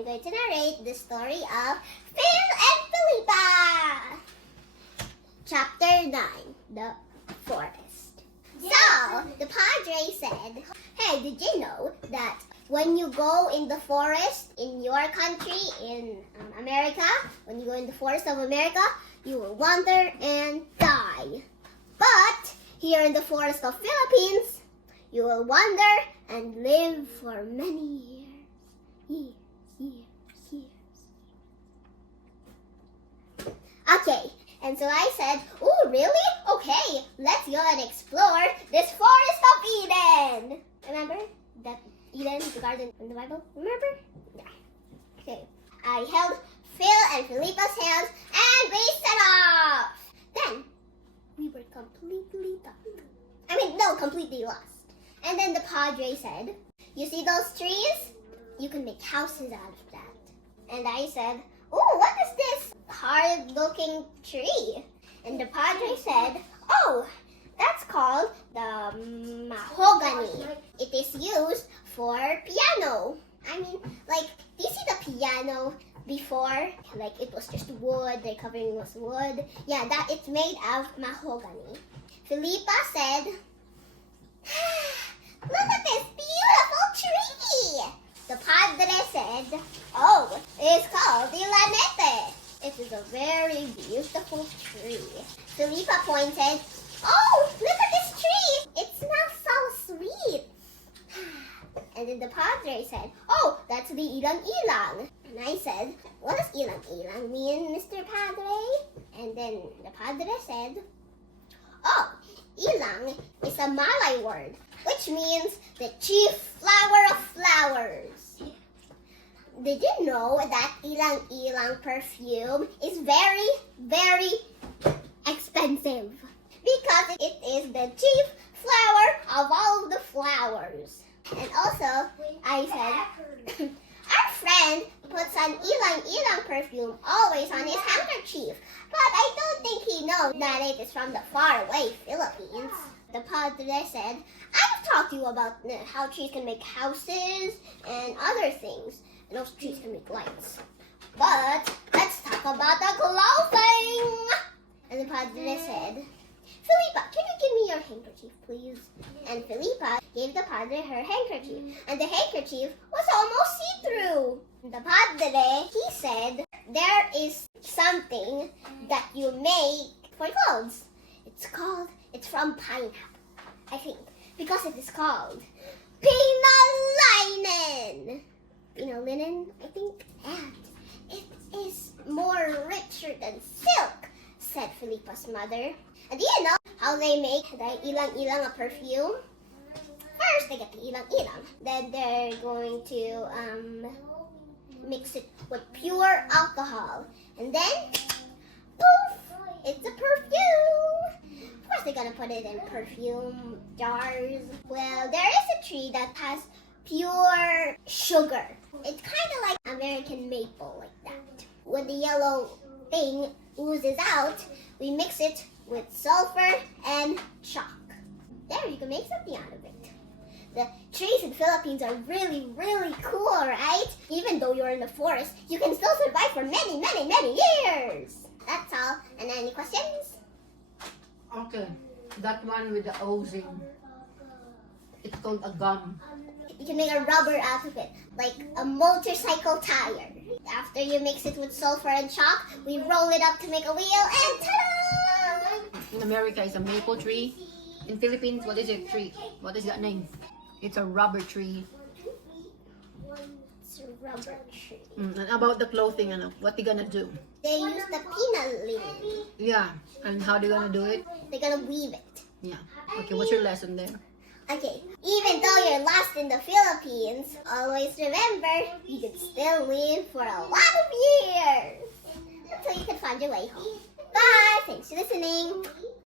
I'm going to narrate the story of Phil and Filippa. Chapter 9, The Forest. So, the Padre said, hey, did you know that when you go in the forest in your country, in America, when you go in the forest of America, you will wander and die. But here in the forest of Philippines, you will wander and live for many years. Okay, and so I said, oh, really? Okay, let's go and explore this forest of Eden. Remember that Eden, the garden in the Bible? Remember? Yeah. Okay, I held Phil and Filippa's hands and we set off. Then, we were completely completely lost. And then the Padre said, you see those trees? You can make houses out of that. And I said, oh, what is this hard-looking tree? And the Padre said, oh, that's called the mahogany. It is used for piano. I mean, like, do you see the piano before? Like, it was just wood, the covering was wood. Yeah, that it's made of mahogany. Filippa said, look at this beautiful tree! The Padre said, oh, it's called Ilanete. It is a very beautiful tree. Filippa pointed, oh, look at this tree! It smells so sweet. And then the Padre said, oh, that's the ilang-ilang. And I said, what does ilang-ilang mean, Mr. Padre? And then the Padre said, oh, ilang is a Malay word, which means the chief flower of flowers. Did you know that ilang-ilang perfume is very, very expensive? Because it is the chief flower of all the flowers. And also, I said, our friend puts an ilang-ilang perfume always on his handkerchief. But I don't think he knows that it is from the faraway Philippines. The Padre said, I've talked to you about how trees can make houses and other things. And those trees can make lights. But let's talk about the clothing. And the Padre said, Filippa, can you give me your handkerchief, please? And Filippa gave the Padre her handkerchief. And the handkerchief was almost see-through. The Padre, he said, there is something that you make for clothes. It's from pineapple, I think. Because it is called pinalinen. Pinalinen, I think. And it is more richer than silk, said Filippa's mother. And do you know how they make the ilang-ilang a perfume? First, they get the ilang-ilang. Then they're going to mix it with pure alcohol. And then, poof, it's a perfume. Of course, they're going to put it in perfume jars. Well, there is a tree that has pure sugar. It's kind of like American maple, like that. When the yellow thing oozes out, we mix it with sulfur and chalk. There, you can make something out of it. The trees in the Philippines are really, really cool, right? Even though you're in the forest, you can still survive for many, many, many years. That's all. And any questions? Okay, that one with the oozing. It's called a gum. You can make a rubber out of it, like a motorcycle tire. After you mix it with sulfur and chalk, we roll it up to make a wheel, and ta-da! In America, it's a maple tree. In Philippines, what is it? Tree? What is that name? It's a rubber tree. It's a rubber tree. And about the clothing, what they gonna do? They use the pinalinen. Yeah, and how they gonna do it? They're gonna weave it. Yeah. Okay, what's your lesson there? Okay, even though you're lost in the Philippines, always remember, you can still live for a lot of years until you can find your way home. Bye! Thanks for listening.